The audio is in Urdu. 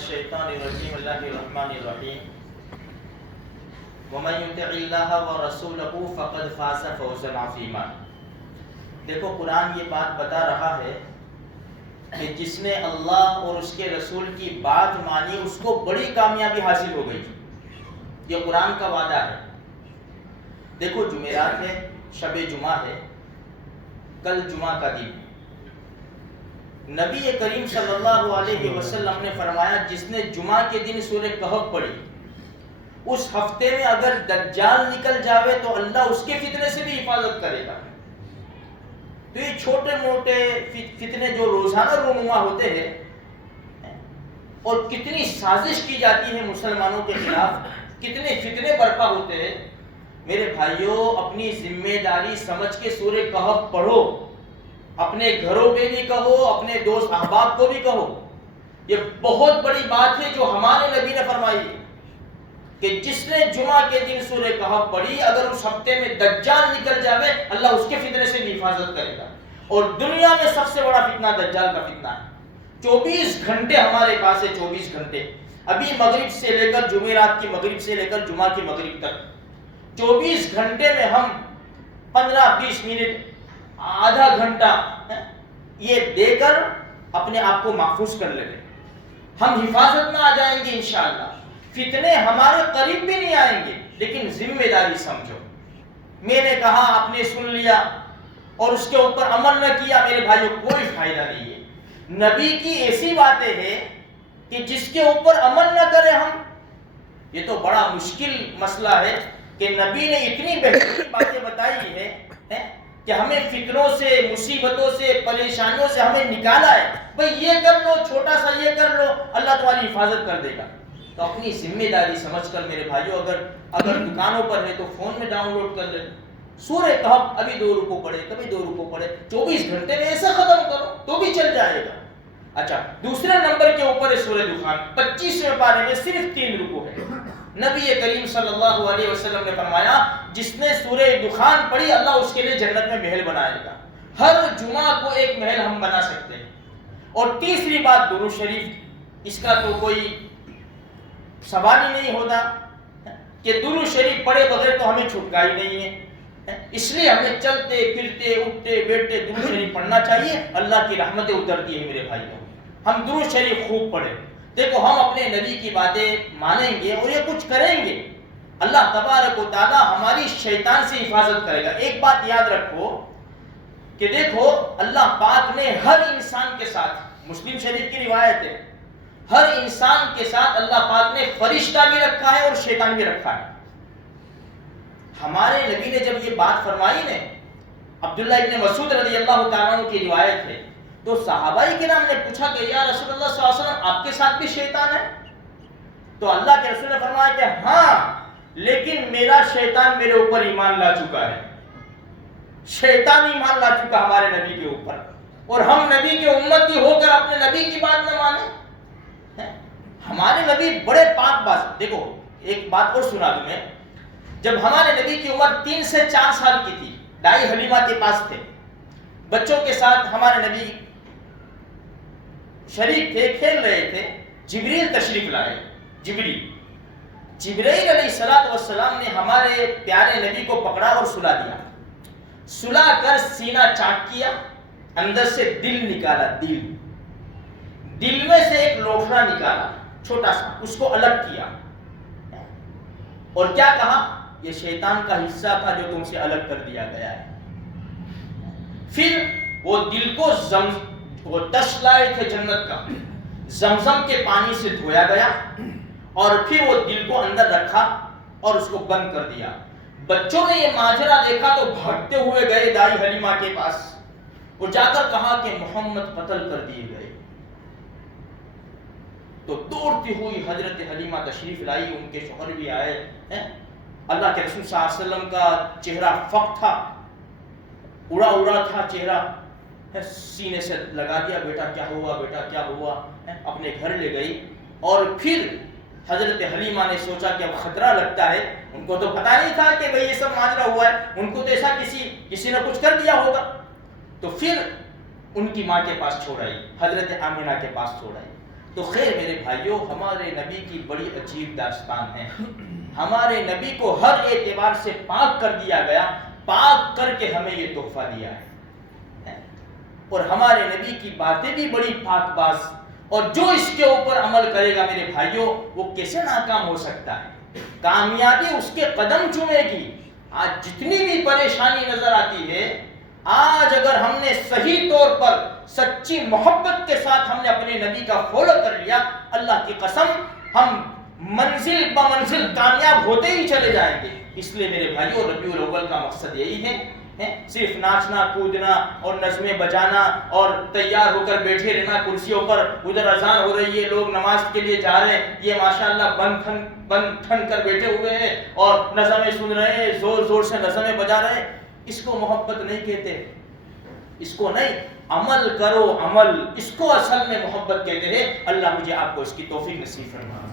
الشیطان الرجیم اللہ الرحمن الرحیم وَمَن يُطِعِ اللَّهَ وَرَسُولَهُ فَقَدْ فَازَ فَوْزًا عَظِيمًا۔ دیکھو قرآن یہ بات بتا رہا ہے کہ جس نے اللہ اور اس کے رسول کی بات مانی اس کو بڑی کامیابی حاصل ہو گئی۔ یہ قرآن کا وعدہ ہے۔ دیکھو جمعرات ہے، شب جمعہ ہے، کل جمعہ کا دن ہے۔ نبی کریم صلی اللہ علیہ وسلم نے فرمایا جس نے جمعہ کے دن سورہ کہف پڑھی اس ہفتے میں اگر دجال نکل جاوے تو اللہ اس کے فتنے سے بھی حفاظت کرے گا۔ تو یہ چھوٹے موٹے فتنے جو روزانہ رونما ہوتے ہیں اور کتنی سازش کی جاتی ہے مسلمانوں کے خلاف، کتنے فتنے برپا ہوتے ہیں، میرے بھائیوں اپنی ذمہ داری سمجھ کے سورہ کہف پڑھو، اپنے گھروں پہ بھی کہو، اپنے دوست احباب کو بھی کہو۔ یہ بہت بڑی بات ہے جو ہمارے نبی نے فرمائی ہے کہ جس نے جمعہ کے دن سورہ کہف پڑھی اگر اس ہفتے میں دجال نکل جاوے اللہ اس کے فتنے سے بھی حفاظت کرے گا۔ اور دنیا میں سب سے بڑا فتنہ دجال کا فتنہ ہے۔ 24 گھنٹے ہمارے پاس ہے، 24 گھنٹے۔ ابھی مغرب سے لے کر جمعرات کی مغرب سے لے کر جمعہ کی مغرب تک 24 گھنٹے میں ہم 15-20 منٹ آدھا گھنٹہ یہ دے کر اپنے آپ کو محفوظ کر لیں، ہم حفاظت میں آ جائیں گے انشاءاللہ۔ فتنے ہمارے قریب بھی نہیں آئیں گے، لیکن ذمہ داری سمجھو۔ میں نے کہا آپ نے سن لیا اور اس کے اوپر عمل نہ کیا، میرے بھائیوں کوئی فائدہ نہیں ہے۔ نبی کی ایسی باتیں ہیں کہ جس کے اوپر عمل نہ کریں ہم، یہ تو بڑا مشکل مسئلہ ہے کہ نبی نے اتنی بہترین باتیں بتائی ہے کہ ہمیں فتنوں سے، مصیبتوں سے، پریشانیوں سے ہمیں نکالا ہے۔ بھئی یہ کر لو، چھوٹا سا یہ کر لو، اللہ تمہاری حفاظت کر دے گا۔ تو اپنی ذمہ داری سمجھ کر میرے بھائیوں اگر دکانوں پر ہے تو فون میں ڈاؤن لوڈ کر لیں سورہ کہف، ابھی 2 رکوع پڑھے، کبھی 2 رکوع پڑھے، 24 گھنٹے میں ایسا ختم کرو تو بھی چل جائے گا۔ اچھا دوسرے نمبر کے اوپر ہے سورہ دخان، 25ویں پارے میں صرف 3 رکوع ہے۔ نبی کریم صلی اللہ علیہ وسلم نے فرمایا جس نے سورہ دخان پڑھی اللہ اس کے لیے جنت میں محل بنائے گا۔ ہر جمعہ کو ایک محل ہم بنا سکتے ہیں۔ اور تیسری بات درود شریف، اس کا تو کوئی سوال ہی نہیں ہوتا کہ درود شریف پڑھے بغیر تو ہمیں چھٹکا ہی نہیں ہے، اس لیے ہمیں چلتے پھرتے اٹھتے بیٹھتے درود شریف پڑھنا چاہیے، اللہ کی رحمتیں اترتی ہیں میرے بھائیوں۔ ہم درود شریف خوب پڑھیں۔ دیکھو ہم اپنے نبی کی باتیں مانیں گے اور یہ کچھ کریں گے، اللہ تبارک و تعالی ہماری شیطان سے حفاظت کرے گا۔ ایک بات یاد رکھو کہ دیکھو اللہ پاک نے ہر انسان کے ساتھ، مسلم شریف کی روایت ہے، ہر انسان کے ساتھ اللہ پاک نے فرشتہ بھی رکھا ہے اور شیطان بھی رکھا ہے۔ ہمارے نبی نے جب یہ بات فرمائی نے، عبداللہ ابن مسعود رضی اللہ تعالیٰ عنہ کی روایت ہے، تو صحابہ کرام نے پوچھا کہ یا رسول اللہ صلی اللہ علیہ وسلم آپ کے ساتھ بھی شیطان ہے؟ تو اللہ کے رسول نے فرمایا کہ ہاں، لیکن میرا شیطان میرے اوپر ایمان لا چکا ہے۔ شیطان ایمان لا چکا ہمارے نبی کے اوپر، اور ہم نبی کے امتی ہو کر اپنے نبی کی بات نہ مانیں۔ ہمارے نبی بڑے پاک باز۔ دیکھو ایک بات اور سنا دوں میں، جب ہمارے نبی کی عمر 3 سے 4 سال کی تھی، دائی حلیمہ کے پاس تھے، بچوں کے ساتھ ہمارے نبی شریک تھے، کھیل رہے تھے، جبریل تشریف لائے۔ جبرائیل علیہ السلام نے ہمارے پیارے نبی کو پکڑا اور سلا دیا، سلا کر سینہ چاک کیا، اندر سے دل نکالا، دل میں سے ایک لوٹھڑا نکالا چھوٹا سا، اس کو الگ کیا اور کیا کہا یہ شیطان کا حصہ تھا جو تم سے الگ کر دیا گیا ہے۔ پھر وہ دل کو وہ ٹش لائے تھے جنت کا، زمزم کے پانی سے دھویا گیا اور پھر وہ دل کو اندر رکھا اور اس کو بند کر دیا۔ بچوں نے یہ ماجرا دیکھا تو بھاگتے ہوئے گئے دائی حلیمہ کے پاس اور جا کر کہا کہ محمد قتل کر دیے گئے۔ تو دوڑتی ہوئی حضرت حلیمہ تشریف لائی، ان کے شوہر بھی آئے۔ اللہ کے رسول صلی اللہ علیہ وسلم کا چہرہ فق تھا، اڑا تھا چہرہ، سینے سے لگا دیا، بیٹا کیا ہوا، بیٹا کیا ہوا، اپنے گھر لے گئی۔ اور پھر حضرت حلیمہ نے سوچا کہ اب خطرہ لگتا ہے، ان کو تو پتا نہیں تھا کہ بھئی یہ سب ماجرا ہوا ہے، ان کو تو ایسا کسی نے کچھ کر دیا ہوگا۔ تو پھر ان کی ماں کے پاس چھوڑ آئی، حضرت آمینہ کے پاس چھوڑ آئی۔ تو خیر میرے بھائیوں، ہمارے نبی کی بڑی عجیب داستان ہے. ہمارے نبی کو ہر اعتبار سے پاک کر دیا گیا، پاک کر کے ہمیں یہ تحفہ دیا ہے. اور ہمارے نبی کی باتیں بھی بڑی پاک باز، اور جو اس کے اوپر عمل کرے گا میرے بھائیوں وہ کیسے ناکام ہو سکتا ہے؟ کامیابی اس کے قدم چومے گی. آج جتنی بھی پریشانی نظر آتی ہے، آج اگر ہم نے صحیح طور پر سچی محبت کے ساتھ ہم نے اپنے نبی کا فالو کر لیا، اللہ کی قسم ہم منزل بمنزل کامیاب ہوتے ہی چلے جائیں گے. اس لیے میرے بھائیوں ربیع الاول کا مقصد یہی ہے، صرف ناچنا کودنا اور نظمیں بجانا اور تیار ہو کر بیٹھے رہنا کرسیوں پر. ادھر اذان ہو رہی ہے، لوگ نماز کے لیے جا رہے ہیں، یہ ماشاءاللہ بند ٹھن کر بیٹھے ہوئے ہیں اور نظمیں سن رہے ہیں، زور زور سے نظمیں بجا رہے ہیں. اس کو محبت نہیں کہتے، اس کو نہیں. عمل کرو، عمل، اس کو اصل میں محبت کہتے ہیں. اللہ مجھے آپ کو اس کی توفیق نصیب فرمائے.